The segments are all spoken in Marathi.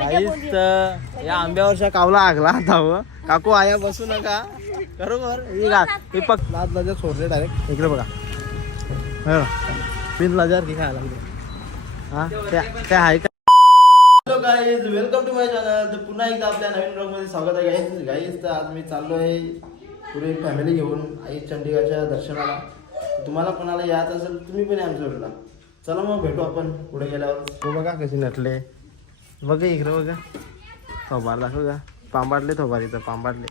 तर या आंब्यावरच्या कावला आगला आता हो. काकू आया बसू नका बरोबर. हे पक लाज लाजा सोडले डायरेक्ट इकडे बघा. बिन लाजार की खायला हा काय आहे का. Hello guys, welcome to my channel. तर पुन्हा एकदा आपल्या नवीन ब्लॉग मध्ये स्वागत आहे गाईज. गाईज तर आज मी चाललो आहे पुरे फॅमिली घेऊन आई चंडीगडच्या दर्शनाला. तुम्हाला कोणाला यायचं असेल तुम्ही पण आमच्या जोडला. चला मग भेटू आपण पुढे गेल्यावर. हो बघा कशी नटले बघा इकडे बघा. थोबार दाखव का पांबाडले थोबारीचं पांबाडले.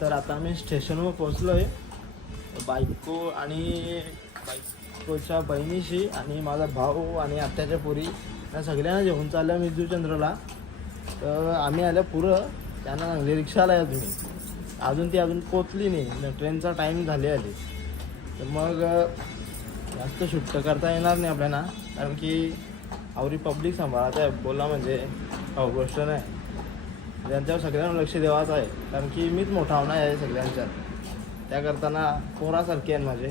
तर आता आम्ही स्टेशनवर पोहोचलो आहे. बायको आणि बायकोच्या बहिणीशी आणि माझा भाऊ आणि आत्याच्या पोरी या सगळ्यांना जेवून चालल्या मिरजूचंद्रला. तर आम्ही आल्या पुरं त्यांना सांगले रिक्षाला या तुम्ही. अजून ती पोचली नाही. ट्रेनचा टाईम झाले आली. तर मग जास्त शूट करता येणार नाही आपल्याला कारण की आवरी पब्लिक सांभाळत आहे. बोला म्हणजे गोष्ट नाही. त्यांच्यावर सगळ्यांना लक्ष द्यावाचं आहे कारण की मीच मोठा होणार आहे सगळ्यांच्यात. त्या करताना पोरासारखे आहे माझे.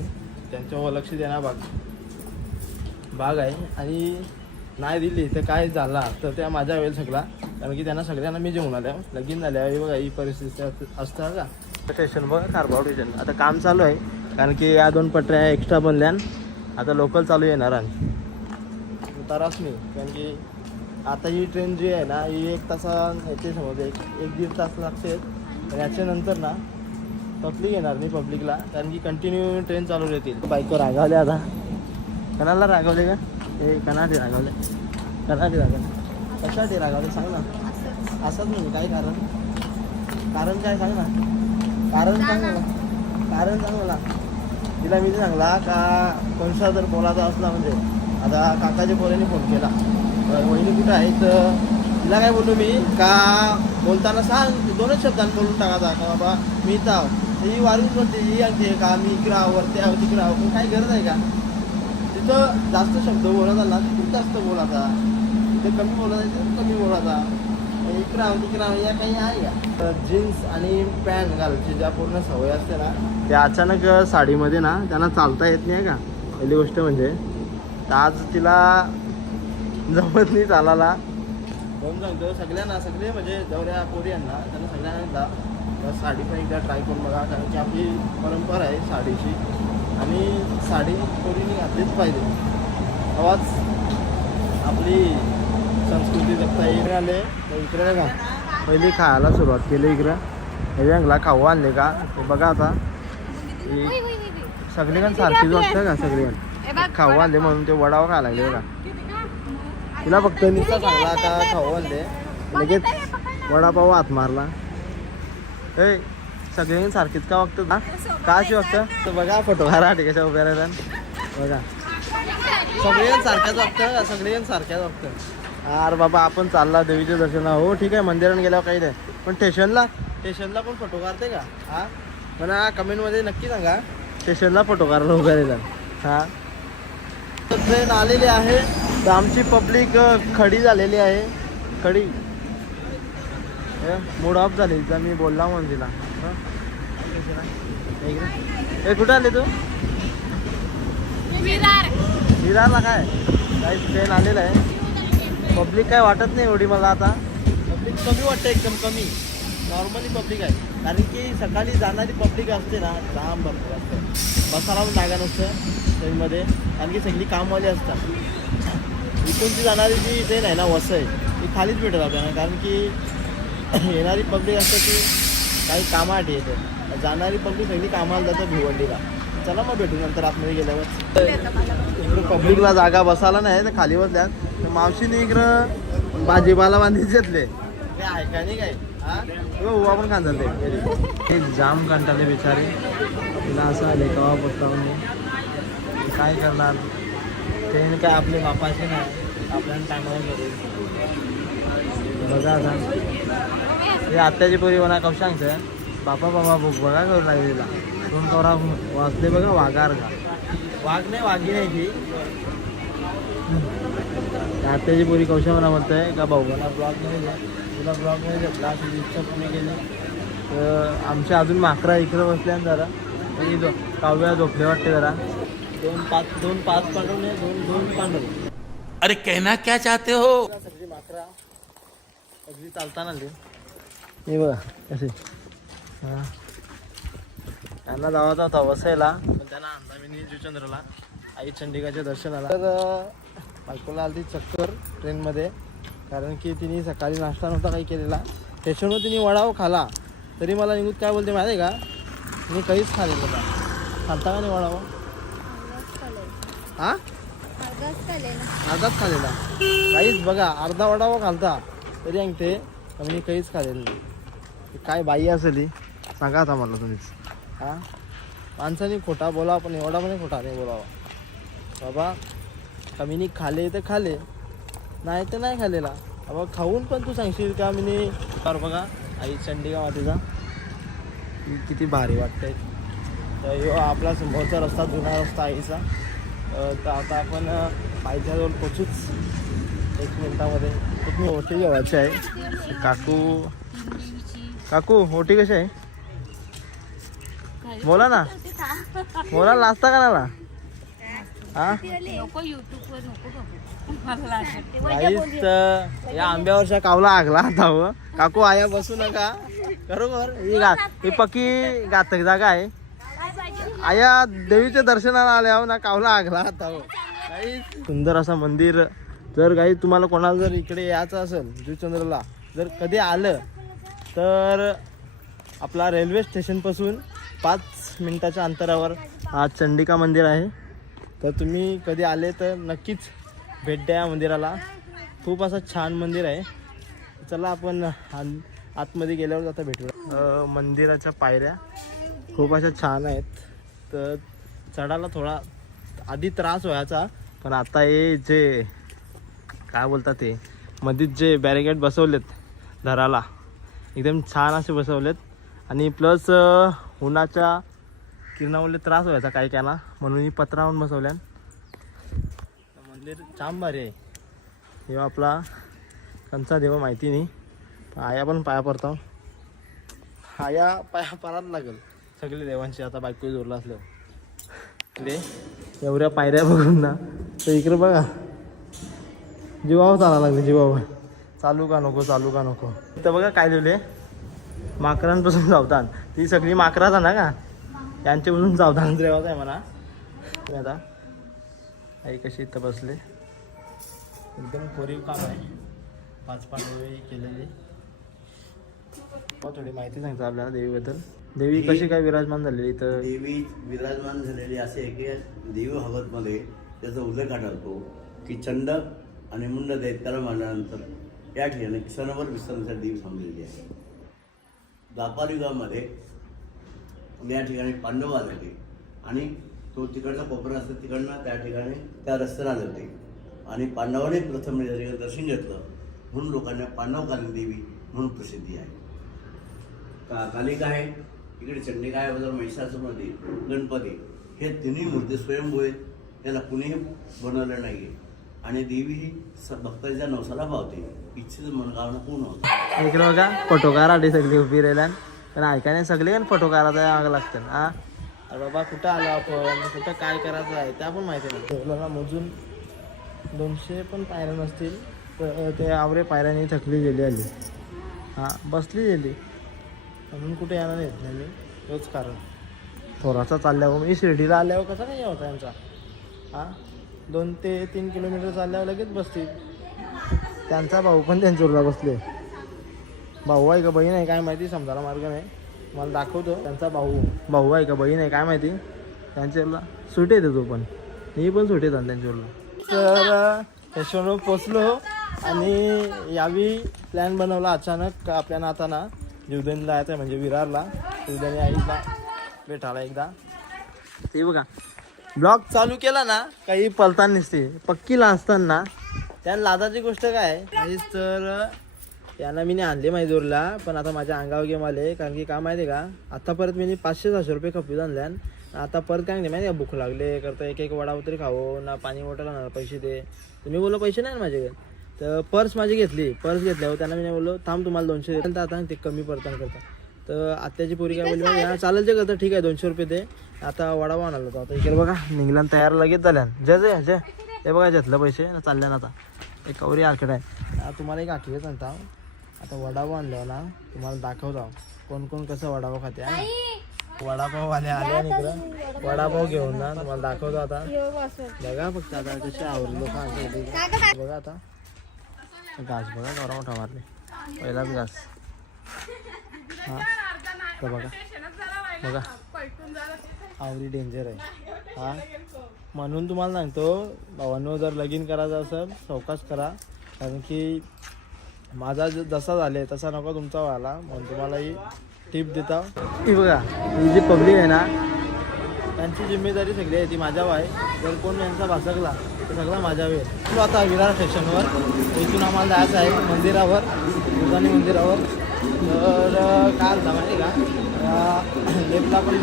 त्यांच्यावर लक्ष देणार भाग आहे. आणि नाही दिली तर काय झाला तर त्या माझ्या वेळ सगळा कारण की त्यांना सगळ्यांना मी जेवून आल्या लगीन झाल्या. बघा ही परिस्थिती असतं का. स्टेशन बघा कारभार स्टेशन. आता काम चालू आहे कारण की या 2 पटऱ्या एक्स्ट्रा बनल्या. आता लोकल चालू येणार आणि उताराच नाही कारण की आता ही ट्रेन जी आहे ना ही 1 तासा याचे समज 1-1.5 तास लागते. याच्यानंतर ना पब्लिक येणार नाही पब्लिकला कारण की कंटिन्यू ट्रेन चालू राहतील. बाईकवर रागावले आता. कणाला रागावले का हे कणासाठी रागावले कशासाठी रागावले सांग ना. असंच नाही काही कारण काय सांग ना. कारण सांग मला. तिला मी सांगला का कोणसा जर बोलायचा असला म्हणजे आता काकाच्या पोराने फोन केला वहिनी कुठं आहे तर तिला काय बोललो मी का बोलताना सांग 2च शब्दांत बोलून टाकायचा का बाबा मी इथं ही वारून बोलते ही आणते का मी इकडं आहो वरती आहो तिकडं आहो. पण काही गरज आहे का. तिथं जास्त शब्द बोलायचा ना खूप जास्त बोलायचा. तिथं कमी बोलायचा कमी बोलायचा. इकडं आहो तिकडं आहो या काही आहे का. जीन्स आणि पॅन्ट घालायची ज्या पूर्ण सवय असते ना त्या अचानक साडीमध्ये ना त्यांना चालता येत नाही का. पहिली गोष्ट म्हणजे तर आज तिला जमत नाही चालायला. म्हणून सांगतो सगळ्यांना सगळे म्हणजे जेवढ्या पोरी यांना त्यांना सगळ्यांना साडी पण एकदा ट्राय करून बघा कारण की आपली परंपरा आहे साडीची आणि साडी पोरीने घातलीच पाहिजे. आवाज आपली संस्कृती जगता येईल. आले तर इकडे का पहिली खायला सुरुवात केली. इकडं हे अंगला खाऊ आणले का ते बघा. आता सगळीकडे सारखीच वाटतं का सगळीकडे खाऊ आणले म्हणून ते वडाव खायला लागले बघा. तिला फक्त नुसता सांगला का खाऊ आणले लगेच वडापाव हात मारला. हे सगळीकडे सारखीच का वागतं ना का अशी वागतं तर बघा फोटो काढा कशा उभ्या राहतात बघा. सगळेजण सारख्याच वागतं सगळेजण सारख्याच वागतं. अरे बाबा आपण चालला देवीच्या दर्शनाला हो ठीक आहे मंदिरात गेल्यावर काही नाही पण स्टेशनला पण फोटो काढते का हा म्हणा कमेंटमध्ये नक्की सांगा. स्टेशनला फोटो काढायला उभ्या राहिला हा. ट्रेन आलेली आहे तर आमची पब्लिक खडी झालेली आहे. खडी मूड ऑफ झाली तर मी बोलला म्हणून तिला. हे कुठं आले तू विरारला काय ट्रेन आलेलं आहे. पब्लिक काय वाटत नाही एवढी मला. आता पब्लिक कमी वाटतं एकदम कमी. नॉर्मली पब्लिक आहे कारण की सकाळी जाणारी पब्लिक असते ना जाम भरपूर असतं. बसायला पण जागा नसतं ट्रेनमध्ये कारण की सगळी कामवाली असतात. इथूनची जाणारी जी ट्रेन आहे ना वसई ती खालीच भेटत आपल्याला कारण की येणारी पब्लिक असते की काही कामासाठी येते. जाणारी पब्लिक सगळी कामाला जातं भिवंडीला. चला मग भेटू नंतर आतमध्ये गेल्यावर. इकडं पब्लिकला जागा बसायला नाही तर खाली बसल्यात तर मावशीने इकडं भाजीपाला बांधीच घेतले काय आहे का नाही काय हा उभा पण खांदा ते जाम कंटाळले बिचारे. तिला असं आले कवा बसता म्हणजे काय करणार. ट्रेन काय आपले बापाचे नाही आपल्याला टायमावर करेल. बघा आता हे आत्याची पोरी म्हणा कशी सांगतं बाबा भूक बघा करू लागली तिला. 2 कवरा वाचले बघा वाघार का वाघ नाही वाघी नाही ती. आत्याची पोरी कौशा म्हणा म्हणतंय का भाऊ मला ब्लॉगमध्ये तुला ब्लॉगमध्ये घेतला अशी इच्छा पूर्ण केली. तर आमच्या अजून माकरा इकडं बसल्या जरा काव्या झोपले वाटते जरा. 2 पाच पांडवले 2 पांडव. अरे कहना क्या चाहते हो. सगळी माकरा अगदी चालताना आले हे बघा कसे. हां त्यांना जावाचा होता वसायला, पण त्यांना आणला मी जुचंद्रला आई चंडिकाच्या दर्शनाला. तर बायकोला आली चक्कर ट्रेनमध्ये, कारण की तिने सकाळी नाश्ता नव्हता काही केलेला. त्याच्यामुळे तिने वडाव खाला. तरी मला निघून काय बोलते माहिती आहे का, मी काहीच खाल्लेलं होता. खालता का नाही वडाव? हां अर्धाच खाल्लेला काहीच. बघा अर्धा वडाव खालता तरी सांगते मी काहीच खाल्लेलं नाही. काय बाई असेल सांगा आता मला तुम्हीच. हां माणसाने खोटा बोला, पण एवढा पण खोटा नाही बोलावा बाबा. कमीनी खाले तर खाले, नाही तर नाही खाल्लेला. बाबा खाऊन पण तू सांगशील का मी. तर बघा आई चंडिका मातेचा किती भारी वाटतंय. तर ह्यो आपला समोरचा रस्ता, जुना रस्ता आईचा. तर आता आपण पायथ्याजवळ पोचूच 1 मिनिटामध्ये. खूप मोठी जेवायची आहे. काकू मोठी कशी आहे बोला ना, बोला नाचता का नाला. हा या आंब्यावरच्या कावला आगला आता हो. काकू आया बसू नका बरोबर. ही पक्की घातक जागा आहे. आया देवीच्या दर्शनाला आल्या ना, कावला आगला आता हो. काही सुंदर असं मंदिर. जर काही तुम्हाला कोणाला जर इकडे यायचं असेल जुचंद्रला, जर कधी आलं तर आपला रेल्वे स्टेशनपासून 5 मिनिटाच्या अंतरावर हा चंडिका मंदिर आहे. तर तुम्ही कधी आले तर नक्कीच भेट द्या या मंदिराला. खूप असं छान मंदिर आहे. चला आपण आतमध्ये गेल्यावर आता भेटूया. मंदिराच्या पायऱ्या खूप अशा छान आहेत. तर चढायला थोडा आधी त्रास व्हायचा, पण आता हे जे काय बोलतात ते मध्येच जे बॅरिकेड बसवलेत धराला, एकदम छान असे बसवलेत. आणि प्लस उन्हाच्या किरणामुळे त्रास व्हायचा काही त्यांना, म्हणून ही पत्रावून बसवल्या. मंदिर छान भारी आहे. हे आपला कंचा देव माहिती नाही, आया पण पाया पडतो. आया पाया पडायला लागेल सगळे देवांची आता बायको जोरला असल्यावर. रे एवढ्या पायऱ्या बघून ना, तर इकडे बघा जीवावर चालायला लागले. जीवावर चालू का नको, चालू का नको. इथं बघा काय लिहिले, माकरांपासून सावधान. ती सगळी माकराचा ना का, यांच्यापासून सावधान रेवाच आहे म्हणा. तुम्ही आता आई कशी इथं बसले, एकदम कोरीव काम आहे. 5 पांडवे केलेले. थोडी माहिती सांगता आपल्याला देवीबद्दल. देवी कशी काय विराजमान झालेली इथं? देवी विराजमान झालेली असे आहे की देवी हवतमध्ये त्याचा उल्लेख आढळतो की चंड आणि मुंड दैत्याला मारल्यानंतर या ठिकाणी क्षणभर विसरण्यासाठी देवी थांबलेली आहे. द्वापार युगामध्ये या ठिकाणी पांडव आले होते आणि तो तिकडचा कोपरा असतो, तिकडनं त्या ठिकाणी त्या रस्त्याला आले होते. आणि पांडवाने प्रथम दर्शन घेतलं, म्हणून लोकांना पांडवकालीन देवी म्हणून प्रसिद्धी आहे. कालिका आहे इकडे, चंडिका आहे, बरोबर महिषासुरमधी गणपती. हे तिन्ही मूर्ती स्वयंभू आहेत. त्याला कुणीही बनवलं नाही आहे. आणि देवी ही भक्ताच्या नवसाला पावते, इच्छेचं मनोकामना पूर्ण होतं. इकडे बघा फोटोकारासाठी सगळी उभी राहिल्या, पण ऐकायला सगळे पण फोटोकाराचा आग लागतं. हा अरे बाबा कुठं आलो आपण, कुठं काय करायचं आहे त्या पण माहिती नाही. आपल्याला मोजून 200 पण पायऱ्या नसतील, तर ते आवरे पायऱ्याने थकली गेली आली. हां बसली गेली म्हणून कुठे येणार येत नाही मी. तोच कारण थोडासा चालल्यावर मी शिर्डीला आल्यावर कसा नाही होता यांचा. हां 2 ते 3 किलोमीटर चालल्यावर लगेच बसतील. त्यांचा भाऊ पण त्यांच्यावरला बसले. भाऊ आहे का बहीण आहे काय माहिती, समजायला मार्ग नाही. मला दाखवतो त्यांचा भाऊ आहे का बहीण आहे काय माहिती. त्यांच्यावरला सुटे येते तो पण, मी पण सुटे येतात त्यांच्यावरला. तर स्टेशनवर पोचलो आणि यावी प्लॅन बनवला अचानक आपल्या नाताना जीवदानीला यायचं आहे, म्हणजे विरारला. जीवदानी आईला भेटायला एकदा. ते बघा ब्लॉग चालू केला ना, काही पलताना नसते. पक्कीला असताना त्या लादाची गोष्ट काय नाहीच. तर त्यांना मी आणले मैदूरला, पण आता माझ्या अंगावर गेम आले. कारण की काय माहिती आहे का, आता परत मी 500-600 रुपये खपी आणल्यान. आता परत काय नाही माहिती का, भूक लागले करता एक वडा तरी खावं ना, पाणी बॉटल आणा, पैसे दे. तर मी बोललो पैसे नाही ना माझ्याकडे. तर पर्स माझी घेतली. पर्स घेतल्यावर त्यांना मी बोललो थांब तुम्हाला 200 देतात. आता ते कमी पडताना करता. तर आत्याची पोरी काय बोलली, हा चालेल जे करता ठीक आहे 200 रुपये दे. आता वडावा आणायला होता. आता इकडे बघा निघल्यान तयार लगेच झाल्यान. जय ते बघा घेतलं पैसे चालल्यान. आता एक कवरी आखड आहे. तुम्हाला एक आखी सांगता, आता वडापाव आणलो ना तुम्हाला दाखवतो कोण कोण कसं वडापाव खाते हा. वडापाव आले इकडं वडापाव घेऊन ना तुम्हाला दाखवतो आता. बघा फक्त आता कसे आवडले लोक बघा आता घास बघा केवढा मोठा मारले पहिलाच घास हा तर बघा बघा आवरी डेंजर आहे हा. म्हणून तुम्हाला सांगतो भावांनो जर लगीन करायचं असेल चौकास करा कारण की माझा जसा झाले तसा नको तुमचा व्हायला म्हणून तुम्हाला ही टिप देता. ही बघा ही जी पब्लिक आहे ना त्यांची जिम्मेदारी सगळी आहे ती माझ्यावर आहे. जर कोण यांचा भासकला तर सगळा माझ्यावर आहे. तो आता विरार स्टेशनवर इथून आम्हाला जायचं आहे मंदिरावर दुधानी मंदिरावर. तर काय होता माहिती का लेफ्टला पण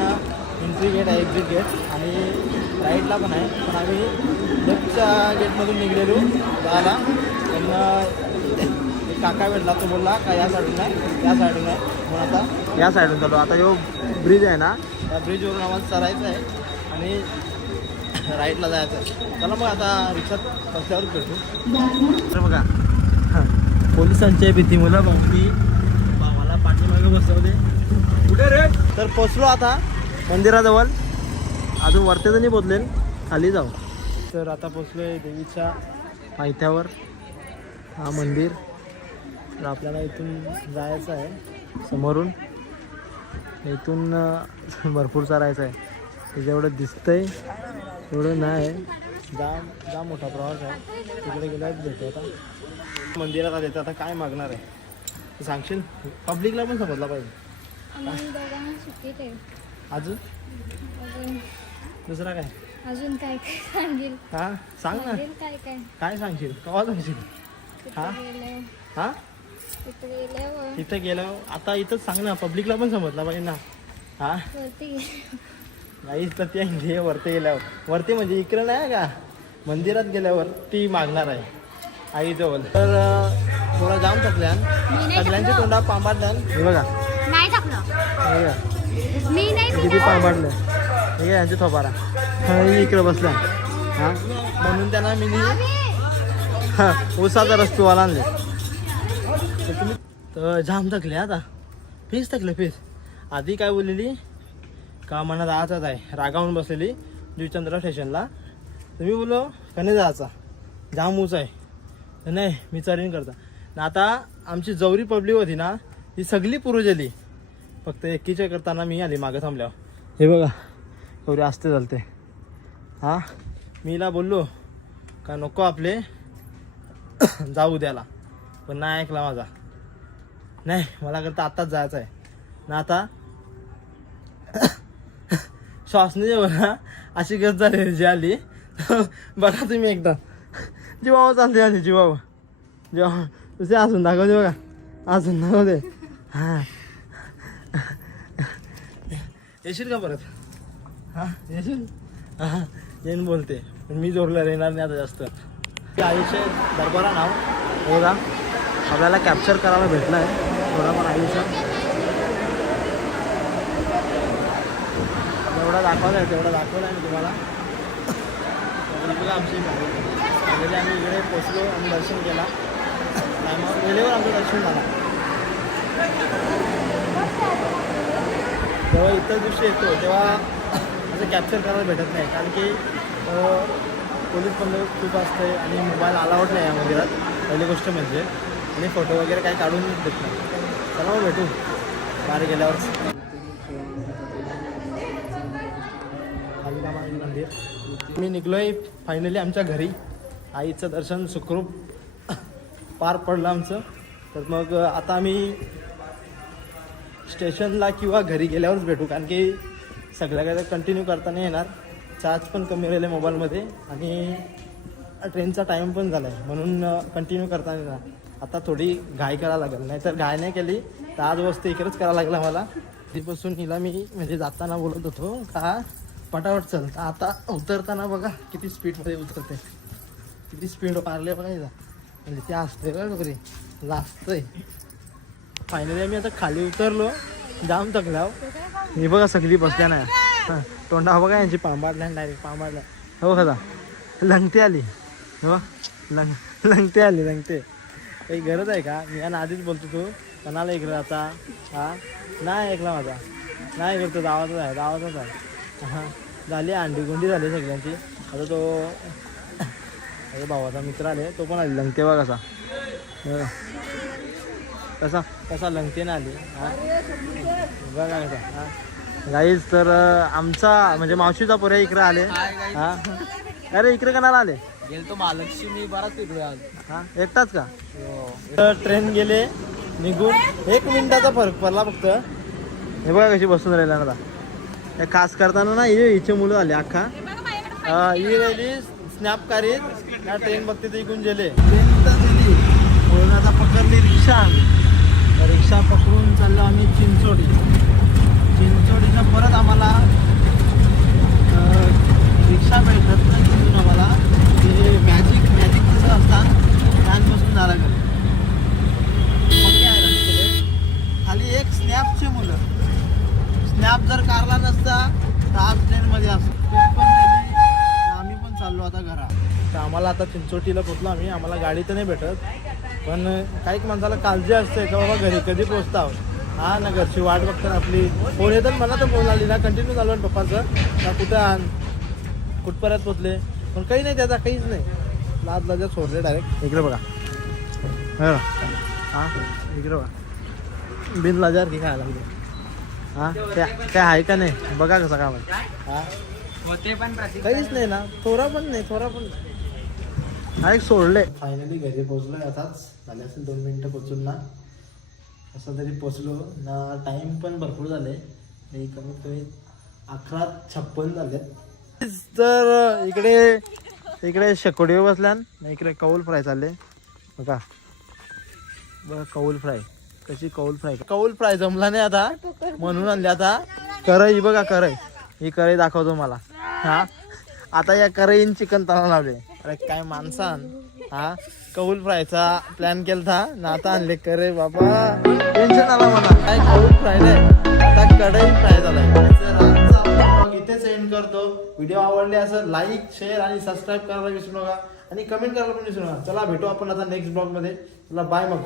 एंट्री गेट आहे एक्झिट गेट आणि राईटला पण आहे पण आम्ही लेफ्टच्या गेटमधून निघलेलो जायला पण एक काका भेटला तो बोलला का या साईडून आहे या साईडून आहे म्हणून आता या साईडून चालू. आता जो ब्रिज आहे ना त्या ब्रिजवरून आम्हाला चढायचं आहे आणि राईटला जायचं आहे. चला मग आता रिक्षात बसल्यावर भेटू. तर बघा पोलिसांच्या भीतीमुळं मग ती मला पाठीमागे बसवले कुठे रे. तर पोचलो आता मंदिराजवळ अजून वरती तर नाही पोचले खाली जाऊ. तर आता पोचलो आहे देवीच्या पायथ्यावर हा मंदिर. तर आपल्याला इथून जायचं आहे समोरून इथून भरपूर चालायचं आहे. जेवढं दिसतंय तेवढं नाही जाम मोठा प्रवास आहे. तिकडे गेल्यावर भेटू आता मंदिरात आले तर आता काय मागणार आहे सांगशील पब्लिकला पण समजला पाहिजे. अजून दुसरा काय अजून काय काय सांगेल हा सांग ना काय काय काय सांगशील केव्हा सांगशील हा हा तिथे गेल्यावर तिथं गेलं आता इथंच सांग ना पब्लिकला पण समजला पाहिजे ना हा नाही तर ते वरती गेल्यावर वरती म्हणजे इकडे नाही का मंदिरात गेल्यावर ती मागणार आहे आईजवळ. तर थोडा जाम थकल्या सगळ्यांची तोंडा पांबाडल्या हे बघा नाही टाकलं मी नाही किती पांबाडलं हे यांचे थोपारा इकडे बसल्या हा म्हणून त्यांना मी हा उसाचा रस्तेवाला आणले. तर जाम थकले आता फीस थकले फीस. आधी काय बोललेली का मना जायचाच आहे रागावून बसलेली जुचंद्र स्टेशनला. तुम्ही बोलो कने जायचा जाम ऊस आहे तर नाही मी चरीन करता ना. आता आमची जवरी पब्लिक होती ना ती सगळी पुरू गेली फक्त एकीच्या करताना मी आली मागं थांबल्यावर. हे बघा एवढे असते चालते हां. मीला बोललो का नको आपले जाऊ द्याला पण नाही ऐकला माझा. नाही मला करता आत्ताच जायचं आहे ना. आता श्वासने जेव्हा अशी गत झाली जी आली बघा तुम्ही एकदा जीवावर चालते आली जीवावर जेव्हा तुझे असून दाखवते बघा असून दाखवते हां. येशील का परत हां येशील हां येईन बोलते पण मी जोरला येणार नाही आता जास्त. आयुष्य दरबारा नाव बघा आपल्याला कॅप्चर करायला भेटलं आहे थोडा पण आयुष्य जेवढा दाखवलं आहे तेवढा दाखवलं आहे मी तुम्हाला. बघा आमची फॅमिली आम्ही इकडे पोचलो आणि दर्शन केला मग वेळेवर आमचं दर्शन झालं. जेव्हा इतर दिवशी येतो तेव्हा असं कॅप्चर करायला भेटत नाही कारण की पोलीस बंदोबस्त खूप असते आणि मोबाईल अलाउड नाही या मंदिरात पहिली गोष्ट म्हणजे. आणि फोटो वगैरे काही काढून देत नाही. चला मग भेटू बाहेर गेल्यावर. मंदिर मी निघलोय फायनली आमच्या घरी. आईचं दर्शन सुखरूप पार पडलं आमचं. तर मग आता आम्ही स्टेशनला किंवा घरी गेल्यावरच भेटू कारण की सगळ्या काही कंटिन्यू करता नाही येणार. चार्ज पण कमी राहिले मोबाईलमध्ये आणि ट्रेनचा टाईम पण झाला आहे म्हणून कंटिन्यू करता नाही येणार. आता थोडी घाई करायला लागेल नाहीतर घाई नाही केली तर आज वस्तू इकडेच करायला लागला मला. तिथपासून हिला मी म्हणजे जाताना बोलत होतो का पटापट चल. आता उतरताना बघा किती स्पीडमध्ये उतरते किती स्पीड मारले बघा हिला म्हणजे ते असते बघा वगैरे जास्त आहे. फायनली आम्ही आता खाली उतरलो जाम थकल्यावर. हे बघा सगळी बसल्या नाही हां तोंडा बघा यांची पांबाडल्या डायरेक्ट पांबाडल्या हो खदा लंगते आली हो लंगते आली लंगते काही गरज आहे का? मी यांना आधीच बोलतो तू कोणाला ऐकलं आता हा नाही ऐकला माझा नाही करतो गावातच आहे हां झाली अंडी गुंडी झाली सगळ्यांची. आता तो अरे भावाचा मित्र आले तो पण आली लंगते बघा कसा कसा लंगतेनं आली हां बघा कसा हां गाईज. तर आमचा म्हणजे मावशीचा पोऱ्या इकडे आले हां. अरे इकडे कोणाला आले? गेलतो महालक्ष्मी बराच तिकडे आज. हां एकटाच का? ट्रेन गेले निघून 1 मिनिटाचा फरक पडला फक्त. हे बघा कशी बसून राहिला ना हे खास करताना ना हिचे मुलं आले अख्खा ही राहिली स्नॅप काढीत ना ट्रेन बघते ते इकडून गेले. ट्रेन तर गेली म्हणून आता पकडली रिक्षा. रिक्षा पकडून चाललो आम्ही चिंचोडीनं परत आम्हाला रिक्षा भेटत नाही तिथून आम्हाला ते मॅजिक कसं असतात त्यांपासून जायला गेलं. खाली एक स्नॅपचे मुलं स्नॅप जर कारला नसता तर आज ट्रेनमध्ये असतो. ट्रेन पण गेली आम्ही पण चाललो आता घरा. तर आम्हाला आता चिंचोटीला पोचलो आम्ही. आम्हाला गाडी तर नाही भेटत पण काही माणसाला काळजी असते का बाबा घरी कधी पोचता आहोत हा ना. घरची वाट बघतात आपली. फोन येतात मला तर फोन आली ना कंटिन्यू चालू आहे पप्पाचं ना कुठं कुठपर्यंत पोचले पण काही नाही त्याचा काहीच नाही. लाज लाजा सोडले डायरेक्ट. इकडे बघा हां इकडे बघा बिन लाजार की खायला लागले हां काय आहे का नाही बघा कसं का म्हणजे हां होते पण काहीच नाही ना. थोडा पण नाही डायरेक्ट सोडले. फायनली घरी पोचलोय आताच झाले असेल 2 मिनटं पोचून ना. असं तरी पोचलो ना. टाईम पण भरपूर झाले कमीत कमी 11:56 झाले. तर इकडे शेकोडीवर बसल्यान इकडे कौल फ्राय चालले बघा कौल फ्राय कशी कौल फ्राय जमला नाही आता म्हणून आणले. आता करई बघा ही करई दाखवतो मला हा. आता या करईन चिकन तळा लावले. अरे काय माणसान हा कौल फ्रायचा प्लॅन केलता ना आता आणले करे बाबा. टेन्शन आला मला काय कौल फ्राय नाही आता कढई फ्राय झालाय. इथेच एंड करतो. व्हिडिओ आवडले असं लाईक शेअर आणि सबस्क्राईब करायला विसरू नका आणि कमेंट करायला पण विसरू नका. चला भेटू आपण आता नेक्स्ट ब्लॉग मध्ये. चला बाय मग.